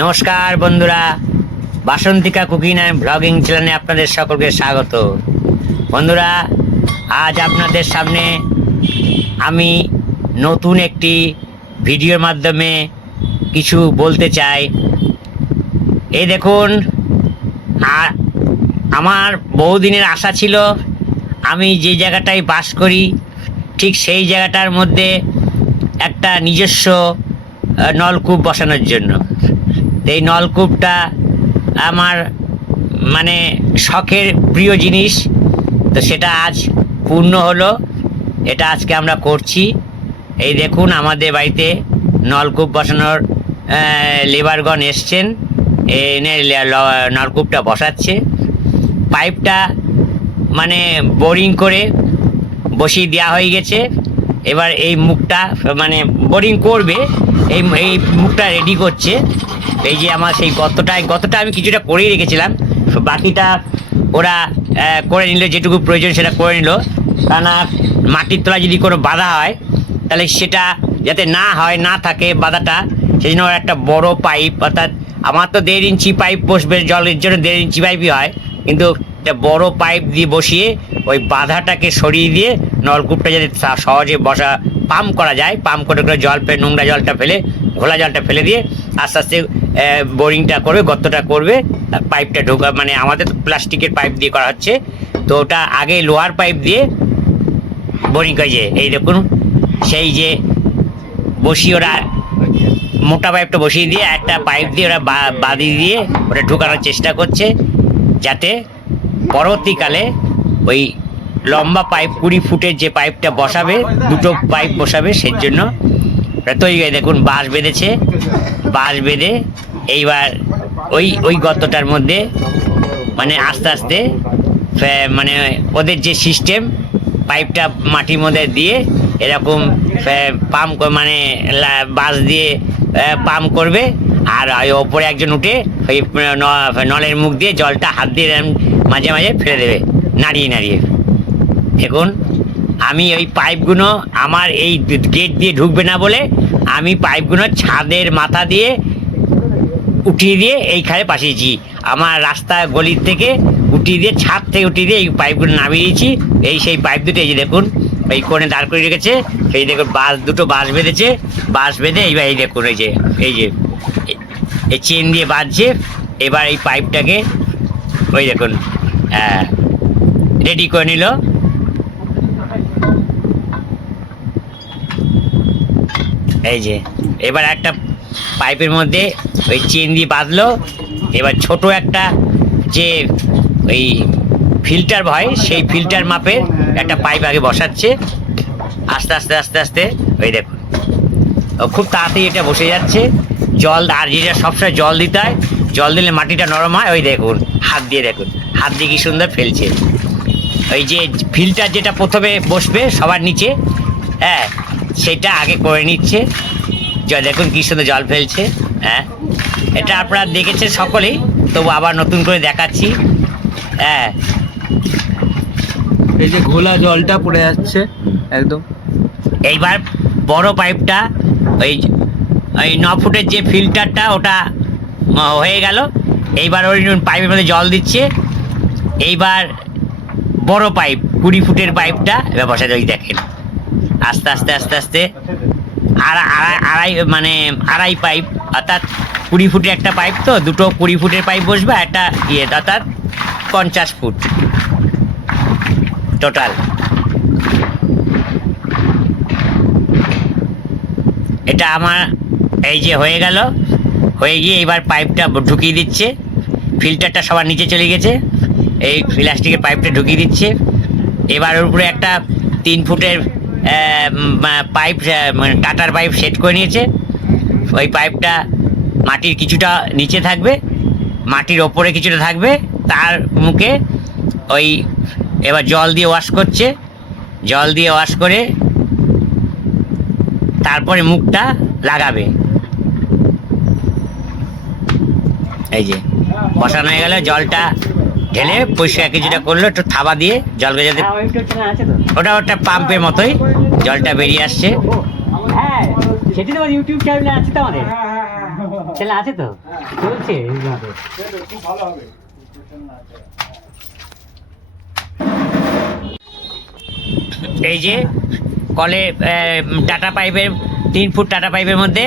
নমস্কার বন্ধুরা, Basantika cooking and blogging চ্যানেলে আপনাদের সকলকে স্বাগত। বন্ধুরা, আজ আপনাদের সামনে আমি নতুন একটি ভিডিওর মাধ্যমে কিছু বলতে চাই। এই দেখুন, আমার বহুদিনের আশা ছিল আমি যে জায়গাটায় বাস করি ঠিক সেই জায়গাটার মধ্যে একটা নিজস্ব নলকূপ বসানোর জন্য। এই নলকূপটা আমার মানে শখের প্রিয় জিনিস, তো সেটা আজ পূর্ণ হলো। এটা আজকে আমরা করছি। এই দেখুন, আমাদের বাড়িতে নলকূপ বসানোর লেবারগণ এসছেন, এনে নলকূপটা বসাচ্ছে। পাইপটা মানে বোরিং করে বসিয়ে দেওয়া হয়ে গেছে। এবার এই মুখটা মানে বোরিং করবে, এই মুখটা রেডি করছে। এই যে আমার সেই গতটা আমি কিছুটা করেই রেখেছিলাম, বাকিটা ওরা করে নিল, যেটুকু প্রয়োজন সেটা করে নিল। কেননা মাটির তলায় যদি কোনো বাধা হয় তাহলে সেটা যাতে না থাকে বাধাটা, সেই জন্য একটা বড় পাইপ, অর্থাৎ আমার তো 1.5 ইঞ্চি পাইপ বসবে, জলের জন্য 1.5 ইঞ্চি পাইপই হয়, কিন্তু একটা বড় পাইপ দিয়ে বসিয়ে ওই বাধাটাকে সরিয়ে দিয়ে নলকূপটা যাতে সহজে পাম্প করা যায়, পাম্প করে জল ফেলে, নোংরা জলটা ফেলে, ঘোলা জলটা ফেলে দিয়ে আস্তে আস্তে বোরিংটা করবে, গর্তটা করবে, পাইপটা ঢোকা। মানে আমাদের তো প্লাস্টিকের পাইপ দিয়ে করা হচ্ছে, তো ওটা আগে লোহার পাইপ দিয়ে বোরিং করেছে। এই দেখুন, সেই যে বসিয়ে ওরা মোটা পাইপটা বসিয়ে দিয়ে একটা পাইপ দিয়ে ওরা বাদি দিয়ে ওটা ঢোকানোর চেষ্টা করছে, যাতে পরবর্তীকালে ওই লম্বা পাইপ 20 ফুটের যে পাইপটা বসাবে, দুটো পাইপ বসাবে, সেই জন্য তৈরি হয়ে দেখুন বাঁশ বেঁধেছে। বাঁশ বেঁধে এইবার ওই গর্তটার মধ্যে মানে আস্তে আস্তে মানে ওদের যে সিস্টেম, পাইপটা মাটির মধ্যে দিয়ে এরকম পাম্প মানে বাঁশ দিয়ে পাম্প করবে, আর ওপরে একজন উঠে ওই নলের মুখ দিয়ে জলটা হাত দিয়ে মাঝে মাঝে ফেলে দেবে, নাড়িয়ে। দেখুন, আমি ওই পাইপগুলো আমার এই গেট দিয়ে ঢুকবে না বলে আমি পাইপগুলো ছাদের মাথা দিয়ে উঠিয়ে দিয়ে এইখানে পাঠিয়েছি। আমার রাস্তা গলির থেকে উঠিয়ে দিয়ে, ছাদ থেকে উঠিয়ে দিয়ে এই পাইপগুলো নামিয়ে দিয়েছি। সেই পাইপ দুটো এই যে দেখুন এই কোণে দাঁড় করে রেখেছে। সেই দেখুন দুটো বাঁশ বেঁধেছে, বাঁশ বেঁধে এইবার এই দেখুন এই যে এই চেন দিয়ে বাঁধছে। এবার এই পাইপটাকে ওই দেখুন রেডি করে নিল। এই যে এবার একটা পাইপের মধ্যে ওই চেন দিয়ে বাঁধলো। এবার ছোট একটা যে ওই ফিল্টার হয়, সেই ফিল্টার মাপের একটা পাইপ আগে বসাচ্ছে। আস্তে আস্তে ওই দেখুন খুব তাড়াতাড়ি এটা বসে যাচ্ছে। জল, আর যেটা সবসময় জল দিতে হয়, জল দিলে মাটিটা নরম হয়। ওই দেখুন হাত দিয়ে কি সুন্দর ফেলছে। ওই যে ফিল্টার যেটা প্রথমে বসবে সবার নিচে, হ্যাঁ, সেটা আগে করে নিচ্ছে। দেখুন কি সুন্দর জল ফেলছে। হ্যাঁ, এটা আপনারা দেখেছেন সকলেই, তবু আবার নতুন করে দেখাচ্ছি। হ্যাঁ, এই যে ঘোলা জলটা পড়ে যাচ্ছে একদম। এইবার বড় পাইপটা ওই 9 ফুটের যে ফিল্টারটা ওটা হয়ে গেল। এইবার ওই পাইপের মধ্যে জল দিচ্ছে। এইবার বড় পাইপ 20 ফুটের পাইপটা এবার বসাতে, ওই দেখেন আস্তে আড়াই পাইপ, অর্থাৎ 20 ফুটের একটা পাইপ, তো দুটো 20 ফুটের পাইপ বসবে, একটা অর্থাৎ 50 ফুট টোটাল। এটা আমার এই যে হয়ে গিয়ে এবার পাইপটা ঢুকিয়ে দিচ্ছে। ফিল্টারটা সবার নিচে চলে গেছে, এই প্লাস্টিকের পাইপটা ঢুকিয়ে দিচ্ছে। এবার ওর উপরে একটা 3 ফুটের পাইপ, টাটার পাইপ সেট করে নিয়েছে। ওই পাইপটা মাটির কিছুটা নিচে থাকবে, মাটির ওপরে কিছুটা থাকবে, তার মুখে ওই এবার জল দিয়ে ওয়াশ করছে। জল দিয়ে ওয়াশ করে তারপরে মুখটা লাগাবে। এই যে বসানো হয়ে গেল, জলটা ঢেলে পরিষ্কার কিছুটা করলো, একটু থাবা দিয়ে জলকে যাতে, ওটা পাম্পের মতোই জলটা বেরিয়ে আসছে। সেটি তো ইউটিউব চ্যানেলে আছে তো আমাদের। ছেলে আছে তো, চলছে এইভাবে। খুব ভালো হবে। এই যে কলে টাটা পাইপের 3 ফুট টাটা পাইপের মধ্যে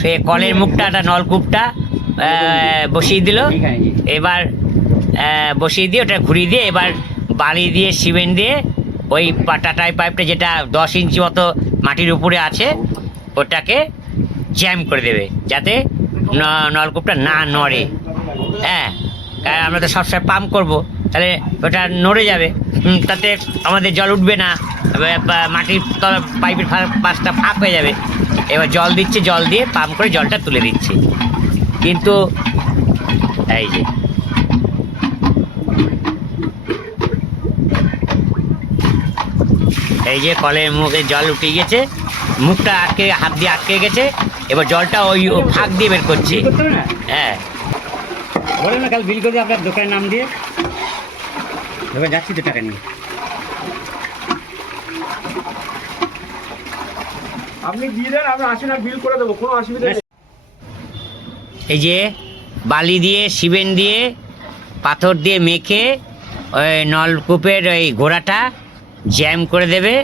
সে কলের মুখটা একটা নলকূপটা বসিয়ে দিল। এবার বসিয়ে দিয়ে ওটা ঘুরিয়ে দিয়ে এবার বালি দিয়ে সিমেন্ট দিয়ে ওই টাটা পাইপটা যেটা 10 ইঞ্চি মতো মাটির উপরে আছে ওটাকে জ্যাম করে দেবে যাতে নলকূপটা না নড়ে। হ্যাঁ, কারণ আমরা তো সবসময় পাম্প করবো, তাহলে ওটা নড়ে যাবে, তাতে আমাদের জল উঠবে না, মাটির পাইপের পাশটা ফাঁক হয়ে যাবে। এবার জল দিচ্ছে, জল দিয়ে পাম্প করে জলটা তুলে দিচ্ছে। কিন্তু এই যে কলের মুখে জল উঠে গেছে, মুখটা আটকে, হাত দিয়ে আটকে গেছে, এবার জলটা ওই ফাঁক দিয়ে বের করছে। হ্যাঁ, বলেন না, কাল বিল করে দিয়ে আপনার দোকানের নাম দিয়ে এবার যাচ্ছি তো টাকা নিয়ে। আপনি দিয়ে দেন, আমি আসি না বিল করে দেবো, কোনো অসুবিধা নেই। এই যে বালি দিয়ে সিমেন্ট দিয়ে পাথর দিয়ে মেখে ওই নলকূপের ওই গোড়াটা জ্যাম করে দেবে।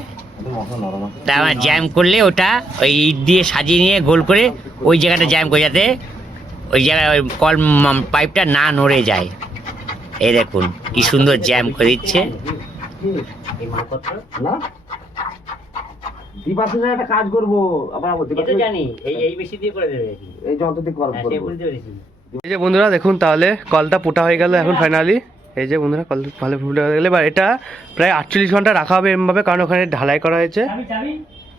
তারপর জ্যাম করলে ওটা ওই ইট দিয়ে সাজিয়ে নিয়ে গোল করে ওই জায়গাটা জ্যাম করে, যাতে ওই জায়গায় ওই কল পাইপটা না নড়ে যায়। এই দেখুন কি সুন্দর জ্যাম করে দিচ্ছে। একটা কাজ করবো আবার জানি এই বেশি দিয়ে করে দেবে, এই যন্ত্র দিয়ে এই যে বন্ধুরা দেখুন, তাহলে কলটা পোটা হয়ে গেল এখন ফাইনালি। এই যে বন্ধুরা কল ভালো ফুটে হয়ে গেলে, এবার এটা প্রায় 48 ঘন্টা রাখা হবে এমভাবে, কারণ ওখানে ঢালাই করা হয়েছে।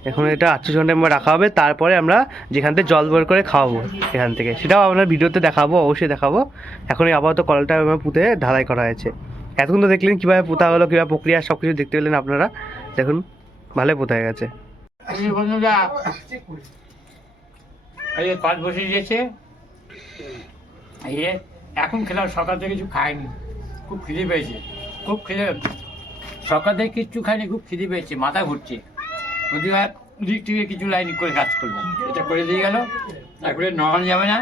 এখন এটা 48 ঘন্টা এমভাবে রাখা হবে, তারপরে আমরা যেখান থেকে জল বের করে খাওয়াবো এখান থেকে, সেটাও আমরা ভিডিওতে দেখাবো, অবশ্যই দেখাবো। এখন এই আপাতত কলটা পুঁতে ঢালাই করা হয়েছে। এতক্ষণ তো দেখলেন কীভাবে পোতা হলো, কীভাবে প্রক্রিয়া, সব কিছু দেখতে পেলেন আপনারা। দেখুন ভালোই পোতা হয়ে গেছে। বন্ধুরা এই কল বসিয়ে দিয়েছে, এই যে এখন খেলাম, সকাল থেকে কিছু খাইনি, খুব খিদে পেয়েছে, খুব খিদে, সকাল থেকে কিচ্ছু খাইনি, খুব খিদে পেয়েছে, মাথা ঘুরছে। প্রতিবার দিক থেকে কিছু লাইন করে কাজ করলাম, এটা করে দিয়ে গেল, তারপরে নগানো যাবে না,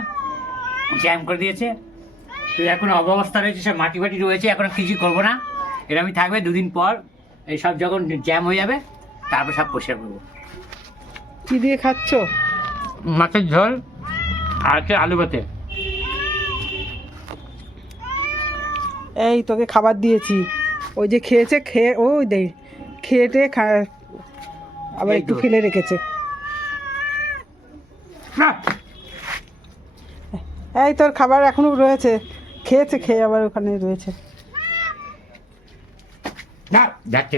জ্যাম করে দিয়েছে। তো এখন অবস্থা রয়েছে, সব মাটি ফাটি রয়েছে, এখন কিছু করবো না, এরকমই থাকবে। 2 দিন পর এই সব যখন জ্যাম হয়ে যাবে তারপর সব পরিষ্কার করবো। কি দিয়ে খাচ্ছ? মাছের ঝোল আর আলু ভাতে। এই তোকে খাবার দিয়েছি, ওই যে খেয়েছে, খেয়ে ওই দে খেয়েটে আবার একটু ফেলে রেখেছে। এই তোর খাবার এখনো রয়েছে, খেয়েছে, খেয়ে আবার ওখানে রয়েছে। না যাচ্ছে